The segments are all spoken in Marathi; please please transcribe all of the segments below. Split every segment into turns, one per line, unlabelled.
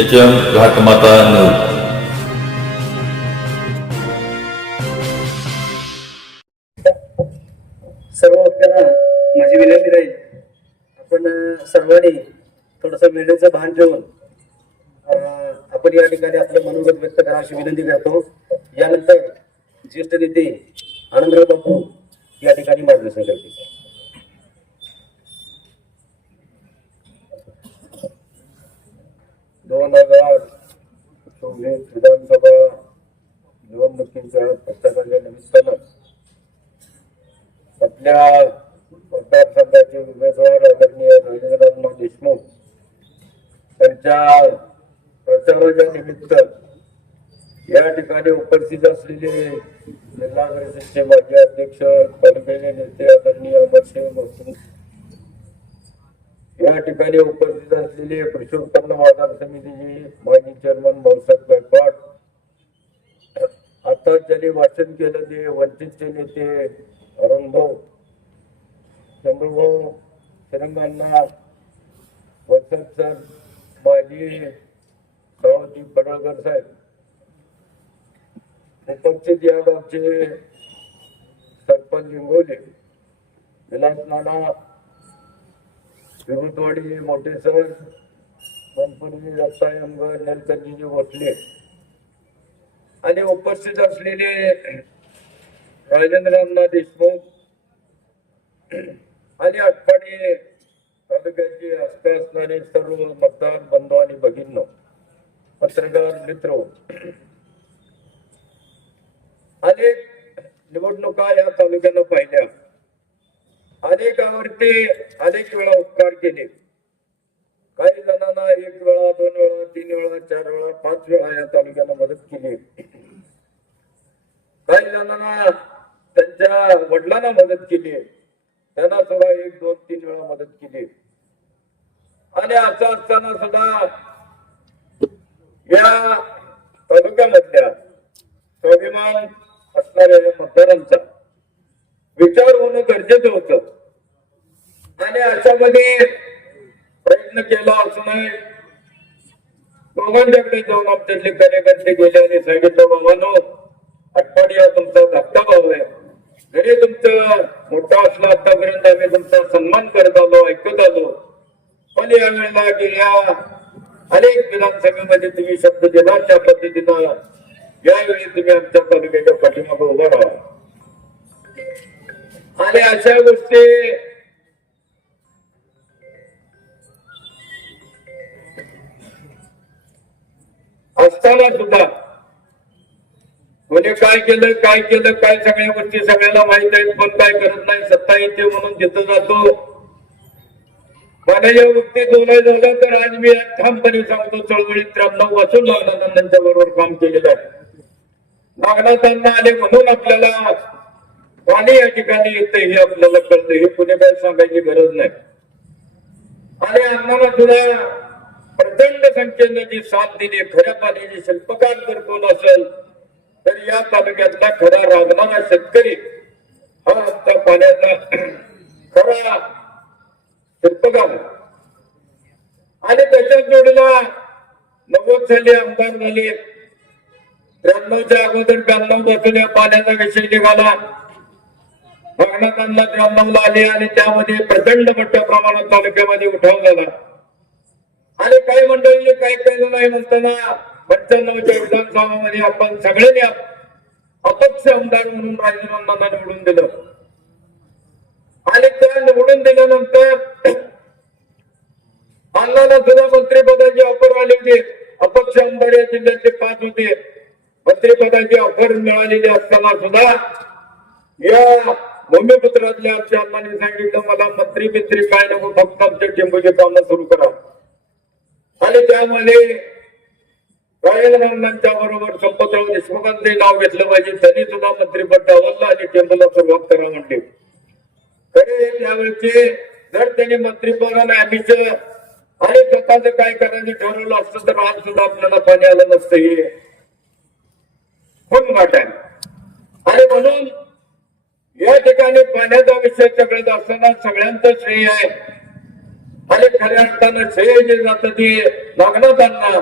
एच एम घाटमाता न्यूज
सर्व वक्त्यांना माझी विनंती राहील. आपण सर्वांनी थोडस वेळेचं भान ठेवून आपण या ठिकाणी आपलं मनोगत व्यक्त करा अशी विनंती करतो. यानंतर ज्येष्ठ नेते आनंदराव बापू या ठिकाणी मार्गदर्शन करतील.
दोन हजार विधानसभा निवडणुकीच्या प्रचाराच्या निमित्तानं आपल्या मतदारसंघाचे उमेदवार आदरणीय राजेंद्रनाथ देशमुख त्यांच्या प्रचाराच्या निमित्त या ठिकाणी उपस्थित असलेले जिल्हा परिषदचे माजी अध्यक्ष पालिकेचे नेते आदरणीय अमरसिंह मसूद या ठिकाणी उपस्थित असलेले कृषी उत्पन्न बाजार समितीचे माजी चेअरमन भाऊसाहेब गायकवाड. आता ज्यांनी वाचन केलं ते वंचितचे नेते अरुणभाऊ चंद्रभाऊ तिरंगांना वसंत सर माजी सभापती पडळकर साहेब. उपस्थित या गावचे सरपंच हिंगोली विलास नाना विभूतवाडी मोठे सर मनपूर्वी दत्ताई अंबर नेलकंजीजी भोसले आणि उपस्थित असलेले राजेंद्र अण्णा देशमुख आणि आटपाडी तालुक्याचे असते असणारे सर्व मतदार बंधू आणि भगिनी पत्रकार मित्र. अनेक निवडणुका या तालुक्यानं पाहिल्या. अनेकावरती अनेक वेळा उपकार केले. काही जणांना एक वेळा दोन वेळा तीन वेळा चार वेळा पाच वेळा या तालुक्यानं मदत केली. काही जणांना त्यांच्या वडिलांना मदत केली. त्यांना सुद्धा एक दोन तीन वेळा मदत केली. आणि असं असताना सुद्धा या तालुक्यामधल्या स्वाभिमान असणाऱ्या मतदारांचा विचार होणं गरजेचं होतं. आणि अशामध्ये प्रयत्न केला असूनही दोघांच्याकडे जाऊन आमच्यातले कार्यकर्ते गेले आणि सांगितलं बाबानो आठवडी हा तुमचा धक्का भाऊ आहे. जरी तुमचं मोठा असला आतापर्यंत आम्ही तुमचा सन्मान करत आलो ऐकत आलो. पण यावेळेला गेल्या अनेक विधानसभेमध्ये तुम्ही शब्द दिला त्या पद्धतीनं. यावेळी तुम्ही आमच्या तालुक्याच्या पाठीमागे उभा राहा. आणि अशा गोष्टी असताना सुद्धा. म्हणजे काय केलं काय केलं काय सगळ्या गोष्टी सगळ्याला माहीत आहेत पण काय करत नाही सत्ता येते म्हणून तिथं जातो. मला या वृत्ती बोलायचं झालं तर आज मी ठामपणे सांगतो चळवळीत त्र्याण्णव वाचून नागनाथांच्या बरोबर काम केलेलं आहे. नागनाथांना आले म्हणून आपल्याला पाणी या ठिकाणी येते हे आपल्याला कळतं हे पुणे काय सांगायची गरज नाही. आणि अण्णाला सुद्धा प्रचंड संख्येने जी साथ दिली खऱ्या पाण्याची शिल्पकार जर कोण असेल तर या तालुक्यातला खरा रागणारा शेतकरी हा आमच्या पाण्याचा खरा शिल्पकार आणि त्याच्यात जोडीला नव्वद साली आमदार झाले. त्र्याण्णवच्या अगोदर ब्याण्णवपासून या पाण्याचा विषय निघाला. भगनाथांना त्र्याण्णवला आले आणि त्यामध्ये प्रचंड मोठ्या प्रमाणात तालुक्यामध्ये उठाव झाला. आणि काही मंडळींनी काही केलं नाही म्हणताना पंच्याण्णवच्या विधानसभामध्ये आपण सगळ्यांनी अपक्ष आमदार म्हणून राजीनामा निवडून दिलं. आणि त्या निवडून दिल्यानंतर अण्णांना सुद्धा मंत्रिपदाची ऑफर आली होती. अपक्ष आमदार या जिल्ह्याचे पाच होते. मंत्रिपदाची ऑफर मिळालेली असताना सुद्धा या भूमिपुत्रातल्या आमच्या अण्णांनी सांगितलं मला मंत्री मित्री काय नको फक्त आमच्या टेंबूचे कामं सुरू करा. आणि त्यामध्ये राजेंद्रांच्या बरोबर संपतराव देशमुखांचे नाव घेतलं पाहिजे. त्यांनी सुद्धा मंत्रिपद डावललं आणि टेंबूला सुरुवात करा म्हणते खरे त्यावेळेचे जर त्यांनी मंत्रिपदाने आम्हीच आणि स्वतःच काय करायचं ठरवलं असतं तर आज सुद्धा आपल्याला पाणी आलं नसतं हे खून वाट आहे. आणि म्हणून या ठिकाणी पाण्याचा विषय सगळ्यात असताना सगळ्यांचं श्रेय आहे. आणि खऱ्या अर्थानं श्रेय जे ते नागनाथांना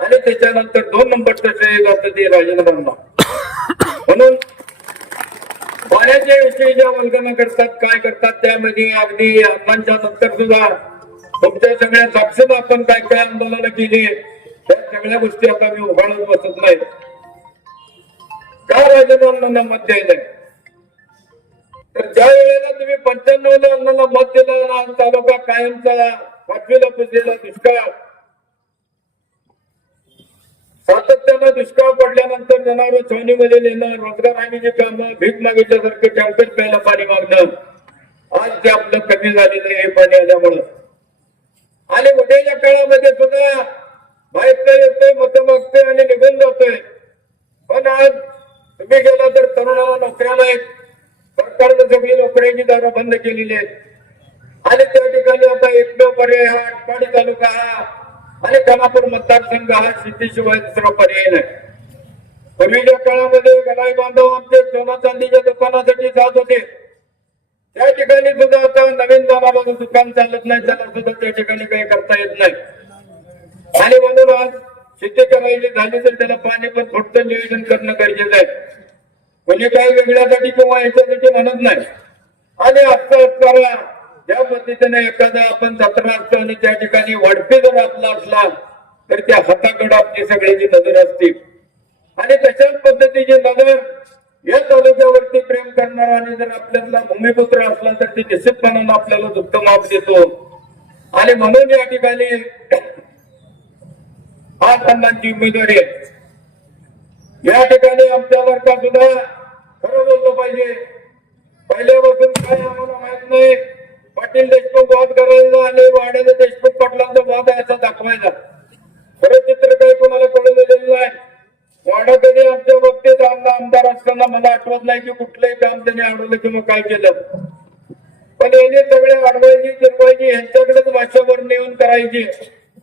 आणि त्याच्यानंतर दोन नंबरचं श्रेय जात ते राजेंद्रांना म्हणून पाण्याच्या विषयी ज्या वल्गना करतात काय करतात त्यामध्ये अगदी अण्णांच्या नंतर सुद्धा तुमच्या सगळ्या साक्षीला आपण काय काय आंदोलनं केली त्या सगळ्या गोष्टी आता मी उभाळत बसत नाही. का राजेंद्रांना मत द्यायचंय ज्या वेळेला तुम्ही पंच्याण्णव अन्नाला मत दिलं ना तालुका कायमचा पाचवीला पुजलेला दुष्काळ. सातत्यानं दुष्काळ पडल्यानंतर जनावर छावणीमध्ये नेणं रोजगार हमीची कामं भीक मागितल्यासारखं टँकर प्यायला पाणी मागणं. आज ते आपलं कमी झालेलं हे पाणी आल्यामुळं. आणि उद्याच्या काळामध्ये सुद्धा बाहेर येतोय मत मागतोय आणि निघून जातोय. पण आज तुम्ही गेला तर तरुणाला नोकऱ्या नाहीत. सरकारनं सगळी नोकऱ्याची दारं बंद केलेली आहेत. आणि त्या ठिकाणी आता एकमेव पर्याय हा आटपाडी तालुका हा आणि खानापूर मतदारसंघ हा शेतीशिवाय दुसरा पर्याय नाही. पूर्वीच्या काळामध्ये गलाई बांधव आमचे सोना चांदीच्या दुकानासाठी जात होते. त्या ठिकाणी सुद्धा आता नवीन जाणारा दुकान चालत नाही त्याला सुद्धा त्या ठिकाणी काही करता येत नाही. आणि म्हणून आज शेती करायची झाली तर त्याला पाणी पण थोडं नियोजन करणं गरजेचं आहे. म्हणजे काही वेगळ्यासाठी किंवा याच्यासाठी म्हणत नाही. आणि असं असताना ज्या पद्धतीने एखादा आपण जत्रा असतो आणि त्या ठिकाणी वडपे जर आपला असला तर त्या हाताकडे आपली सगळ्याची नजर असते. आणि तशाच पद्धतीची नजर या तालुक्यावरती प्रेम करणारा आणि जर आपल्यातला भूमिपुत्र असला तर ते निश्चितपणानं आपल्याला दुःख माप देतो. आणि म्हणून या ठिकाणी पाच अण्णांची उमेदवारी आहे या ठिकाणी आमच्या वर्गात सुद्धा खरं बोललं पाहिजे. पहिल्यापासून काय आम्हाला माहीत नाही. पाटील देशमुख वाद करायला आले वाड्याचा देशमुख पाटलांचा वाद आहे असा दाखवायचा खरं चित्र काही कोणाला कळवलेलं नाही. वाडा कधी आमच्या बाबतीत आमदार आमदार असताना मला आठवत नाही की कुठलंही काम त्यांनी अडवलं किंवा काय केलं. पण याने सगळे अडवायची चिरवायची यांच्याकडेच भाषावर नेऊन करायची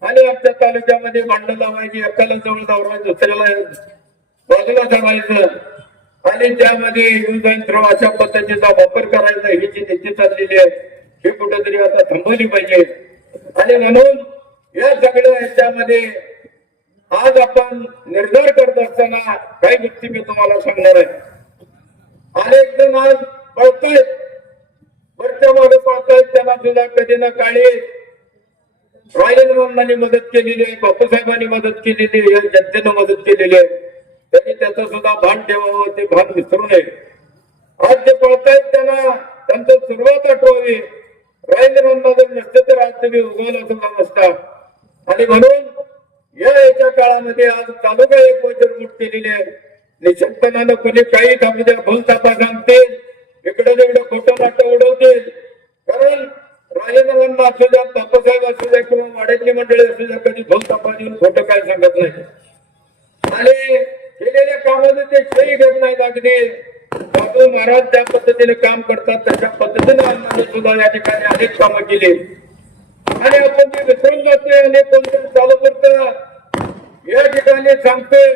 आणि आमच्या तालुक्यामध्ये भांडण लावायची एकाला जवळ दावरायचं दुसऱ्याला बाजूला ठेवायचं. आणि त्यामध्ये यूज अँड थ्रो अशा पद्धतीचा वापर करायचा ही जी नीती चाललेली आहे ही कुठेतरी आता थांबवली पाहिजे. आणि म्हणून या सगळ्या ह्याच्यामध्ये आज आपण निर्धार करत असताना काही गोष्टी मी तुम्हाला सांगणार आहे. अनेक जण आज पळतायत वरच्या मागे पळतायत त्यांना सुद्धा कधी ना काळी राजेंद्रांनी मदत केलेली आहे बापूसाहेबांनी मदत केलेली आहे जनतेनं मदत केलेली आहे. त्यांनी त्याचं सुद्धा भान ठेवावं ते भान विसरू नये. आज जे पळतायत त्यांना त्यांचं सुरुवात आठवावी. राजेंद्रांना जर नसते तर आज तुम्ही उगवला सुद्धा नसता आणि म्हणून या याच्या काळामध्ये आज तालुका एक वचनमूट केलेली आहे. निश्चितपणानं कोणी काही थांबू द्या भूलतापा सांगतील. इकडे तिकडे खोटं नाटक उडवतील. कारण राजेंद्रांना असू द्या बापूसाहेब असू द्या किंवा वाड्यातली मंडळी असू द्या कधी भूलतापा देऊन खोटं काय सांगत नाही. आणि केलेल्या कामाचे ते श्रेय घेत नाहीत अगदी बाबू महाराज ज्या पद्धतीने काम करतात त्याच्या पद्धतीने सुद्धा या ठिकाणी अनेक कामं केली. आणि आपण ते विसरून जातोय अनेक कोणतं चालू करत. या ठिकाणी सांगतोय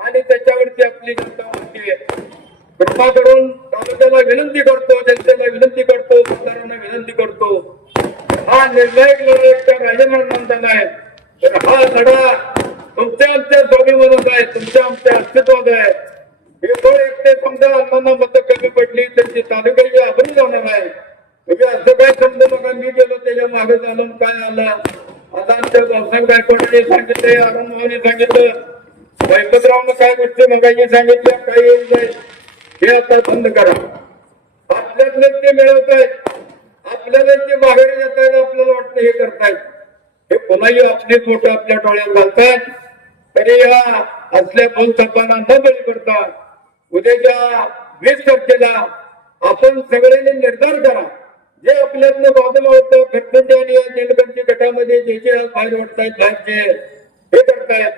आणि त्याच्यावरती आपली जनता म्हणते. कृपा करून तालुक्याला विनंती करतो जनतेला विनंती करतो सरकारांना विनंती करतो. हा निर्णायक लढा एक त्या राजेंद्रांचा आहे तर हा लढा तुमच्या आमच्या स्वाभिमानात आहे तुमच्या आमच्या अस्तित्वात आहे. हे बळ एकटे समजा अण्णांना मत कमी पडली त्यांची तालुक्याची आभारी जाणार आहे. म्हणजे असं काय समजा बघा मी गेलो त्याच्यामागे झालो काय आलं? आता आमच्या भाऊसाहेब गायकवाडांनी सांगितलं अरुण भाऊनी सांगितलं. वैपतरावनं काय गोष्टी मगाशी सांगितल्या काय येईल नाही हे आता बंद करा. आपल्यातले ते मिळवत आहेत. आपल्याला ते माघारी येत आहेत आपल्याला वाटतं हे करतायत. हे पुन्हाही आपलीच मोठं आपल्या डोळ्यात घालतात तरी या असल्या बोलतापांना न बळी पडता उद्याच्या वीस तारखेला आपण सगळ्यांनी निर्धार करा. जे आपल्यातलं बाजूला होतं खटखंडी आणि या निलकंठी गटामध्ये जे जे बाहेर वाटतायत बाहेरचे हे करतायत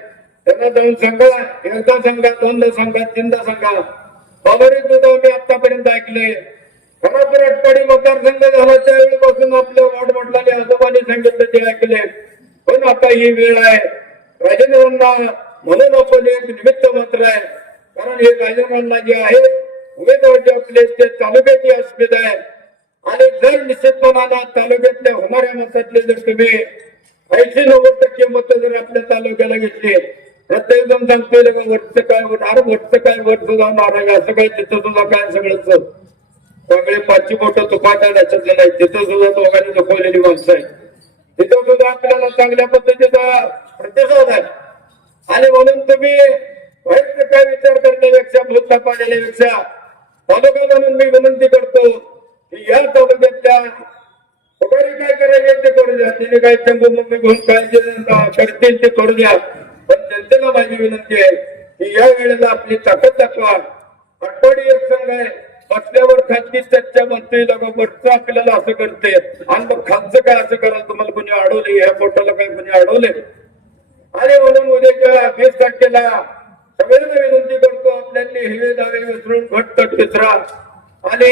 त्यांना जाऊन सांगा. एकदा सांगा दोनदा सांगा तीनदा सांगा. बाबरीत सुद्धा मी आतापर्यंत ऐकले खरोखर अटपाडी मतदारसंघ झाला त्यावेळेपासून आपल्या वार्ड मंडळाने आजोबांनी सांगितलं ते ऐकले पण आता ही वेळ आहे. राजेंद्रांना म्हणून आपण एक निमित्त मात्र आहे. कारण हे राजेंद्रांना जे आहे उमेदवार जे आपले ते तालुक्याची अस्मिता आहे. आणि जर निश्चितपणाला तालुक्यातल्या होणाऱ्या मतातले जर तुम्ही ऐंशी नव्वद टक्के मत जर आपल्या तालुक्याला घेतली प्रत्येक जण सांगतोय वरचं काय होणार अरे वरचं काय वर सुद्धा महाराज असं काय तिथं सुद्धा काय सगळंच. त्यामुळे पाचशे बोट तुपाटा त्याच्यात नाही तिथं सुद्धा दोघांनी दुखवलेली माणसं आहे तिथं सुद्धा आपल्याला चांगल्या पद्धतीचा प्रतिसाद आहे आणि म्हणून तुम्ही वाईट काय विचार करण्यापेक्षा भूत पाडण्यापेक्षा तालुका म्हणून मी विनंती करतो की या तालुक्यातल्या पुढारी काय करायचे ते करू द्या. तिने काय सांगून मम्मी घेऊन काळजी करतील ते करू द्या. पण जनतेला माझी विनंती आहे की या वेळेला आपली ताकद दाखवा. आठवडी एक संघ आहे. बसल्यावर खालची चर्चा म्हणते लगा वरचं आपल्याला असं करते आणि मग खालचं काय असं करायला तुम्हाला कोणी अडवले या पोटाला काय कोणी अडवले आणि म्हणून उद्याच्या वीस तारखेला सगळ्यांना विनंती करतो आपल्यातले हिवे दावे विसरून घट्ट तिसरा. आणि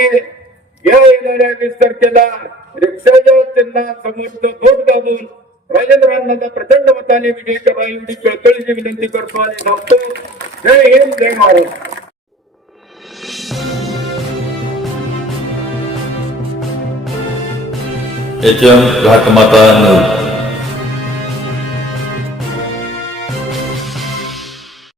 या येणाऱ्या वीस तारखेला रिक्षाच्या त्यांना समर्थ भोट दाबून राजेंद्रांना प्रचंड मताने विजय करा एवढी कळकळीची विनंती करतो आणि सांगतो जय हिंद जय महाराष्ट्र
एच एम घाटमाता नऊ.